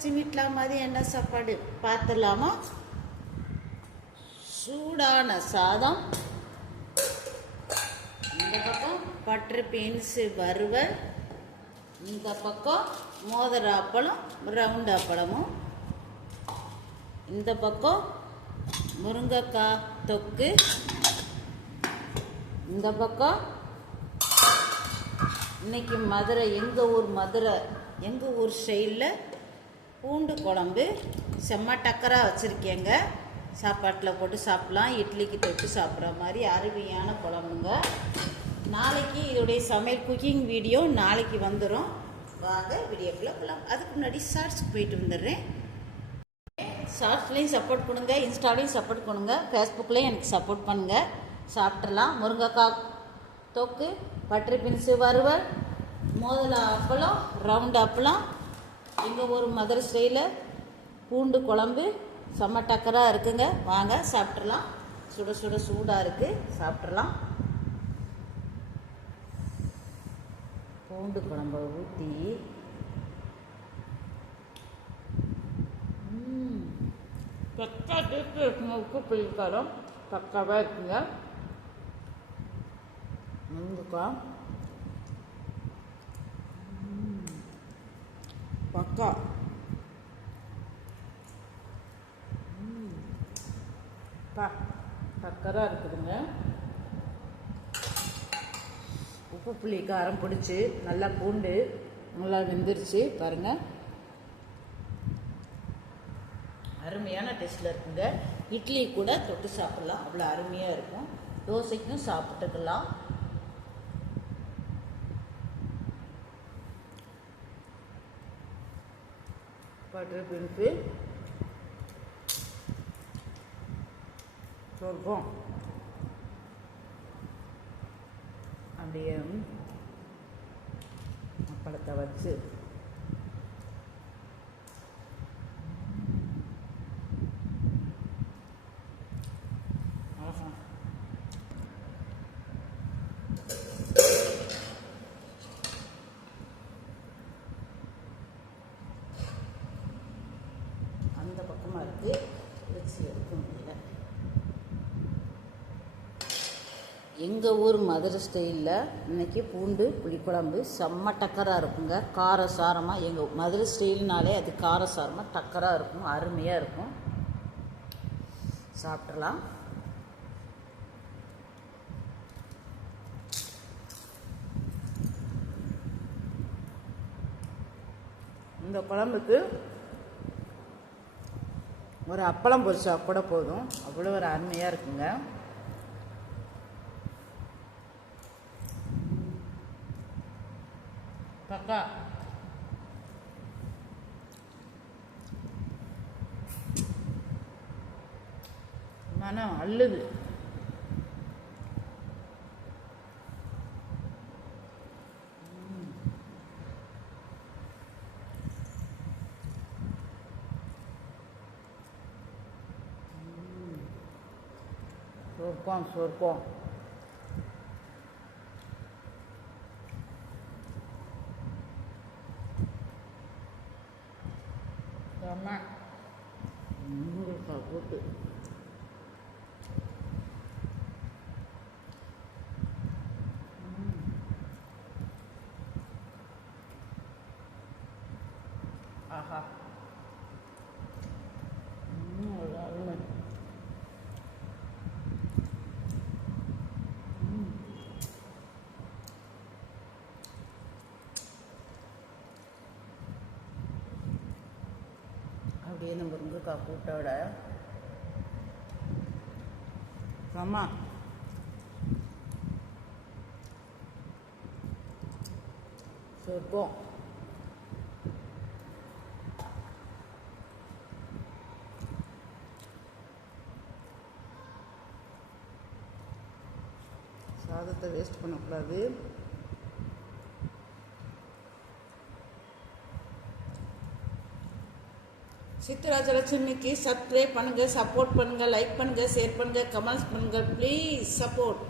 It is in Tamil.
லட்சுமி வீட்டில் மாதிரி என்ன சாப்பாடு பார்த்துடலாமா? சூடான சாதம், இந்த பக்கம் பட்டர் பீன்ஸு வறுவல், இந்த பக்கம் மோதிர அப்பளம் ரவுண்ட் அப்பளமும், இந்த பக்கம் முருங்கைக்காய் தொக்கு, இந்த பக்கம் இன்னைக்கு மதுரை எங்கள் ஊர் ஸ்டைலில் பூண்டு குழம்பு செம்ம டக்கராக வச்சுருக்கேங்க. சாப்பாட்டில் போட்டு சாப்பிட்லாம், இட்லிக்கு தொட்டு சாப்பிட்ற மாதிரி அருமையான குழம்புங்க. நாளைக்கு இதோடைய சமையல் குக்கிங் வீடியோ நாளைக்கு வந்துடும். வாங்க வீடியோக்குள்ளே போகலாம். அதுக்கு முன்னாடி ஷார்ட்ஸ்க்கு போயிட்டு வந்துடுறேன். ஷார்ட்ஸ்லேயும் சப்போர்ட் பண்ணுங்க, இன்ஸ்டாலையும் சப்போர்ட் பண்ணுங்க, ஃபேஸ்புக்லேயும் எனக்கு சப்போர்ட் பண்ணுங்கள். சாப்பிட்றலாம். முருங்கைக்காய் தொக்கு, பட்டர் பீன்ஸு வறுவல், மோதல அப்பளம் ரவுண்ட் அப்பளம், எங்கள் ஊர் மதுரை ஸ்டைலில் பூண்டு குழம்பு செம்ம டக்கராக இருக்குங்க. வாங்க சாப்பிட்றலாம். சுட சுட சூடாக இருக்குது, சாப்பிட்றலாம். பூண்டு குழம்பை ஊற்றி பக்கா டேஸ்ட்டு இருக்குங்க. உப்பு புளிக்காரம் பக்காவாக இருக்குங்க. முருங்கைக்காய் பக்கா சக்கராக இருக்குதுங்க. உப்பு புளி காரம் பிடிச்சி நல்லா பூண்டு நல்லா வெந்துருச்சு பாருங்கள். அருமையான டேஸ்ட்டில் இருக்குங்க. இட்லி கூட தொட்டு சாப்பிட்லாம், அவ்வளோ அருமையாக இருக்கும். தோசைக்கும் சாப்பிட்டுக்கலாம். பட்டர் பீன்ஸு சொர்க்கம் அப்படியே அப்பளத்தை வச்சு அந்த பக்கமாக இருக்குது, வச்சு எடுக்க முடியல. எங்கள் ஊர் மதுரை ஸ்டைலில் இன்றைக்கி பூண்டு புளிக்குழம்பு செம்ம டக்கராக இருக்குங்க. காரசாரமாக, எங்கள் மதுரை ஸ்டைல்னாலே அது காரசாரமாக டக்கராக இருக்கும், அருமையாக இருக்கும். சாப்பிட்றலாம். இந்த குழம்புக்கு ஒரு அப்பளம் பொரிச்சா கூட போதும், அவ்வளோ ஒரு அருமையாக இருக்குங்க. பக்கா மனம் அள்ளுது. சொர்க்கம் முருங்கைக்காய் போட்டு ஆஹா அருமை. அப்படியே நம்ம முருங்கைக்காய் கூட்டோட அம்மா சொர்க்கம். சாதத்தை வேஸ்ட் பண்ணக்கூடாது. சித்ராஜலட்சுமிக்கு சப்ஸ்கிரைப் பண்ணுங்கள், சப்போர்ட் பண்ணுங்கள், லைக் பண்ணுங்கள், ஷேர் பண்ணுங்கள், கமெண்ட்ஸ் பண்ணுங்கள். Please support.